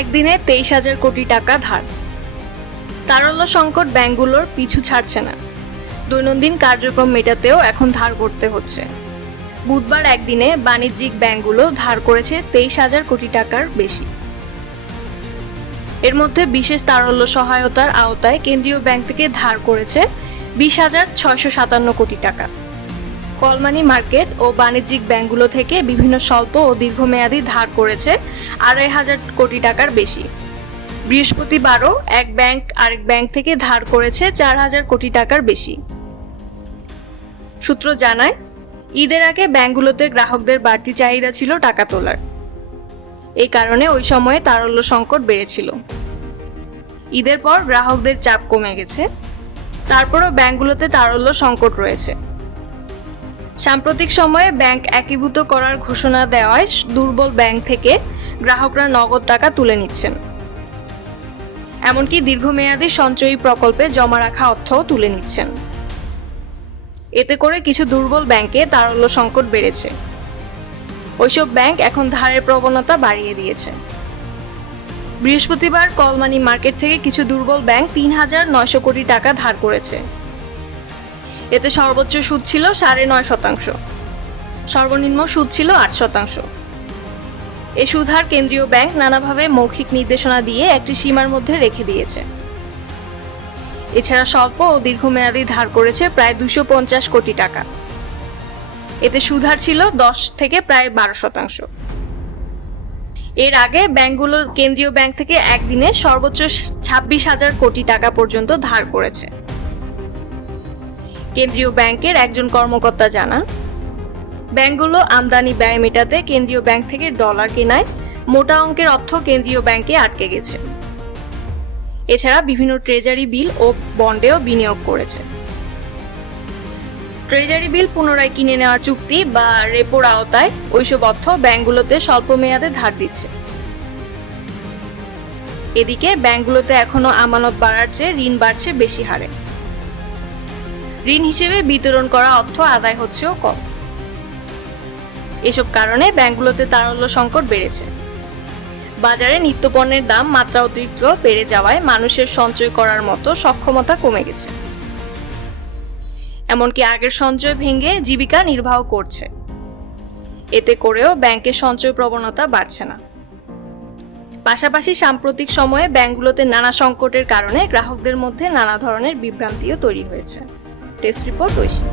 একদিনে 23,000 কোটি টাকা ধার। তারল্য সংকট ব্যাংকগুলোর পিছু ছাড়ছে না। দৈনন্দিন কার্যক্রম মেটাতেও এখন ধার করতে হচ্ছে। বুধবার একদিনে বাণিজ্যিক ব্যাংকগুলো ধার করেছে 23,000 কোটি টাকার বেশি। এর মধ্যে বিশেষ তারল্য সহায়তার আওতায় কেন্দ্রীয় ব্যাংক থেকে ধার করেছে 20,657 কোটি টাকা। কল মানি মার্কেট ও বাণিজ্যিক ব্যাংকগুলো থেকে বিভিন্ন স্বল্প ও দীর্ঘমেয়াদী ধার করেছে 2,500 কোটি টাকার বেশি। বৃহস্পতিবারও এক ব্যাংক আরেক ব্যাংক থেকে ধার করেছে 4,000 কোটি টাকার বেশি। সূত্র জানায়, ঈদের আগে ব্যাংকগুলোতে গ্রাহকদের বাড়তি চাহিদা ছিল টাকা তোলার। এই কারণে ওই সময়ে তারল্য সংকট বেড়েছিল। ঈদের পর গ্রাহকদের চাপ কমে গেছে, তারপরও ব্যাংকগুলোতে তারল্য সংকট রয়েছে। সাম্প্রতিক সময়ে ব্যাংক একীভূত করার ঘোষণা দেওয়ায় দুর্বল ব্যাংক থেকে গ্রাহকরা নগদ টাকা তুলে নিচ্ছেন। এমনকি দীর্ঘমেয়াদী সঞ্চয়ী প্রকল্পে জমা রাখা অর্থও তুলে নিচ্ছেন। এতে করে কিছু দুর্বল ব্যাংকে তারল্য সংকট বেড়েছে। ওইসব ব্যাংক এখন ধারের প্রবণতা বাড়িয়ে দিয়েছে। বৃহস্পতিবার কল মানি মার্কেট থেকে কিছু দুর্বল ব্যাংক 3,900 কোটি টাকা ধার করেছে। এতে সর্বোচ্চ সুদ ছিল 9.5%, সর্বনিম্ন সুদ ছিল 8%। এ সুদহার কেন্দ্রীয় ব্যাংক নানাভাবে মৌখিক নির্দেশনা দিয়ে একটি সীমার মধ্যে রেখে দিয়েছে। এছাড়া স্বল্প ও দীর্ঘমেয়াদী ধার করেছে প্রায় 250 কোটি টাকা। এতে সুদহার ছিল 10 থেকে প্রায় 12%। এর আগে ব্যাংকগুলো কেন্দ্রীয় ব্যাংক থেকে একদিনে সর্বোচ্চ 26,000 কোটি টাকা পর্যন্ত ধার করেছে। কেন্দ্রীয় ব্যাংকের একজন কর্মকর্তা জানান, ব্যাংকগুলো আমদানি ব্যয় মেটাতে কেন্দ্রীয় ব্যাংক থেকে ডলার কেনায় মোটা অঙ্কের অর্থ কেন্দ্রীয় ব্যাংকে আটকে গেছে। এছাড়া বিভিন্ন ট্রেজারি বিল ও বন্ডেও বিনিয়োগ করেছে। ট্রেজারি বিল পুনরায় কিনে নেওয়ার চুক্তি বা রেপোর আওতায় ওইসব অর্থ ব্যাংকগুলোতে স্বল্প মেয়াদে ধার দিচ্ছে। এদিকে ব্যাংকগুলোতে এখনো আমানত বাড়ার চেয়ে ঋণ বাড়ছে বেশি হারে। ঋণ হিসেবে বিতরণ করা অর্থ আদায় হচ্ছেও কম। এসব কারণে ব্যাংকগুলোতে তারল্য সংকট বেড়েছে। বাজারে নিত্যপণ্যের দাম মাত্রা অতিরিক্ত বেড়ে যাওয়ায় মানুষের সঞ্চয় করার মতো সক্ষমতা কমে গেছে। এমনকি আগের সঞ্চয় ভেঙে জীবিকা নির্বাহ করছে। এতে করেও ব্যাংকের সঞ্চয় প্রবণতা বাড়ছে না। পাশাপাশি সাম্প্রতিক সময়ে ব্যাংকগুলোতে নানা সংকটের কারণে গ্রাহকদের মধ্যে নানা ধরনের বিভ্রান্তিও তৈরি হয়েছে। Test report Oishi.